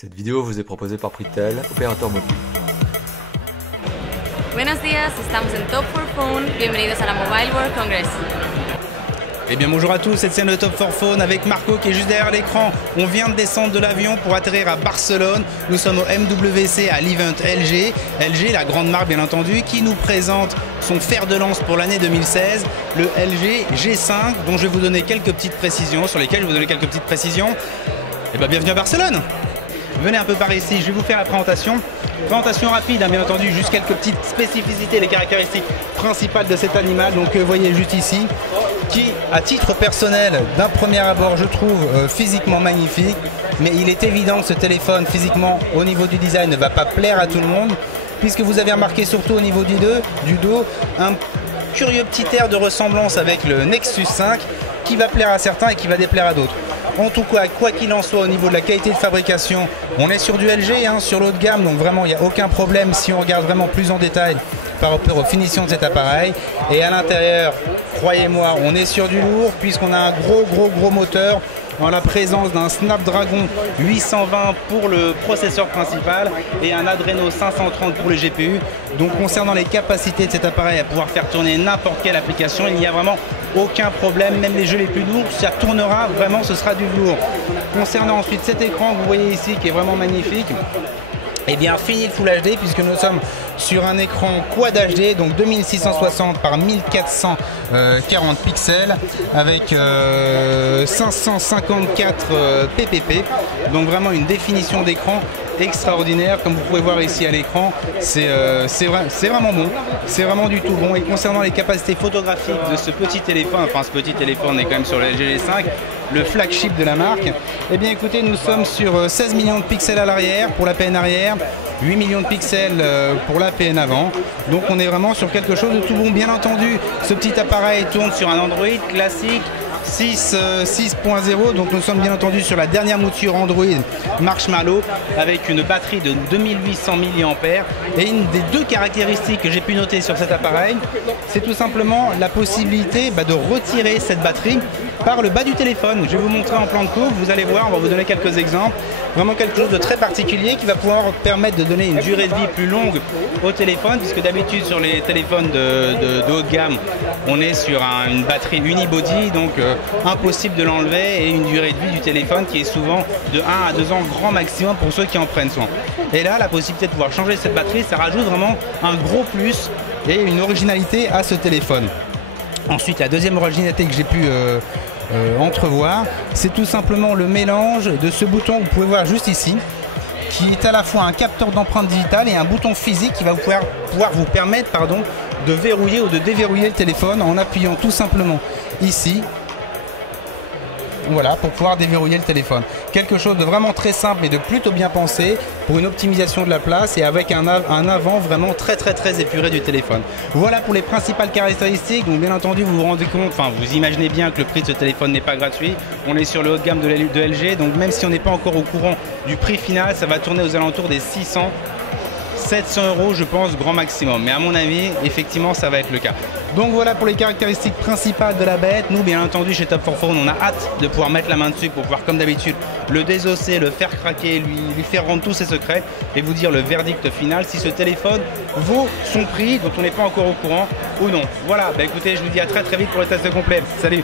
Cette vidéo vous est proposée par Pritel, opérateur mobile. Buenos días, estamos en Top 4 Phone. Bienvenidos a la Mobile World Congress. Eh bien bonjour à tous, cette scène de Top 4 Phone avec Marco qui est juste derrière l'écran. On vient de descendre de l'avion pour atterrir à Barcelone. Nous sommes au MWC à l'event LG. LG, la grande marque bien entendu, qui nous présente son fer de lance pour l'année 2016, le LG G5, dont je vais vous donner quelques petites précisions, sur lesquelles je vais vous donner quelques petites précisions. Eh bien bienvenue à Barcelone. Venez un peu par ici, je vais vous faire la présentation. Présentation rapide, hein, bien entendu, juste quelques petites spécificités, les caractéristiques principales de cet animal. Donc vous voyez juste ici, qui à titre personnel, d'un premier abord, je trouve physiquement magnifique. Mais il est évident que ce téléphone, physiquement, au niveau du design, ne va pas plaire à tout le monde. Puisque vous avez remarqué surtout au niveau du dos, un curieux petit air de ressemblance avec le Nexus 5 qui va plaire à certains et qui va déplaire à d'autres. En tout cas, quoi qu'il en soit, au niveau de la qualité de fabrication, on est sur du LG, hein, sur l'haut de gamme, donc vraiment il n'y a aucun problème si on regarde vraiment plus en détail par rapport aux finitions de cet appareil. Et à l'intérieur, croyez-moi, on est sur du lourd puisqu'on a un gros moteur en la présence d'un Snapdragon 820 pour le processeur principal et un Adreno 530 pour le GPU. Donc concernant les capacités de cet appareil à pouvoir faire tourner n'importe quelle application, il n'y a vraiment aucun problème, même les jeux les plus lourds, ça tournera vraiment, ce sera du lourd. Concernant ensuite cet écran que vous voyez ici qui est vraiment magnifique, et bien fini le Full HD puisque nous sommes sur un écran Quad HD, donc 2660 par 1440 pixels avec 554 ppp, donc vraiment une définition d'écran extraordinaire. Comme vous pouvez voir ici à l'écran, c'est vraiment bon, c'est vraiment du tout bon. Et concernant les capacités photographiques de ce petit téléphone, enfin ce petit téléphone est quand même sur le LG G5, le flagship de la marque, eh bien écoutez, nous sommes sur 16 millions de pixels à l'arrière pour la PN arrière, 8 millions de pixels pour la PN avant, donc on est vraiment sur quelque chose de tout bon. Bien entendu, ce petit appareil tourne sur un Android classique 6.0, donc nous sommes bien entendu sur la dernière mouture Android Marshmallow avec une batterie de 2800 mAh. Et une des deux caractéristiques que j'ai pu noter sur cet appareil, c'est tout simplement la possibilité de retirer cette batterie par le bas du téléphone. Je vais vous montrer en plan de courbe, vous allez voir, on va vous donner quelques exemples. Vraiment quelque chose de très particulier qui va pouvoir permettre de donner une durée de vie plus longue au téléphone, puisque d'habitude sur les téléphones de haut de gamme, on est sur une batterie unibody, donc impossible de l'enlever, et une durée de vie du téléphone qui est souvent de 1 à 2 ans grand maximum pour ceux qui en prennent soin. Et là, la possibilité de pouvoir changer cette batterie, ça rajoute vraiment un gros plus et une originalité à ce téléphone. Ensuite, la deuxième originalité que j'ai pu entrevoir, c'est tout simplement le mélange de ce bouton que vous pouvez voir juste ici, qui est à la fois un capteur d'empreinte digitale et un bouton physique qui va pouvoir vous permettre de verrouiller ou de déverrouiller le téléphone en appuyant tout simplement ici. Voilà, pour pouvoir déverrouiller le téléphone. Quelque chose de vraiment très simple et de plutôt bien pensé pour une optimisation de la place et avec un avant vraiment très épuré du téléphone. Voilà pour les principales caractéristiques. Donc bien entendu, vous vous rendez compte, enfin vous imaginez bien que le prix de ce téléphone n'est pas gratuit. On est sur le haut de gamme de LG, donc même si on n'est pas encore au courant du prix final, ça va tourner aux alentours des 600 700 € je pense grand maximum, mais à mon avis effectivement ça va être le cas. Donc voilà pour les caractéristiques principales de la bête. Nous bien entendu chez Top 4 Phone on a hâte de pouvoir mettre la main dessus pour pouvoir comme d'habitude le désosser, le faire craquer, lui faire rendre tous ses secrets et vous dire le verdict final si ce téléphone vaut son prix dont on n'est pas encore au courant ou non. Voilà, écoutez, je vous dis à très vite pour le test complet. Salut.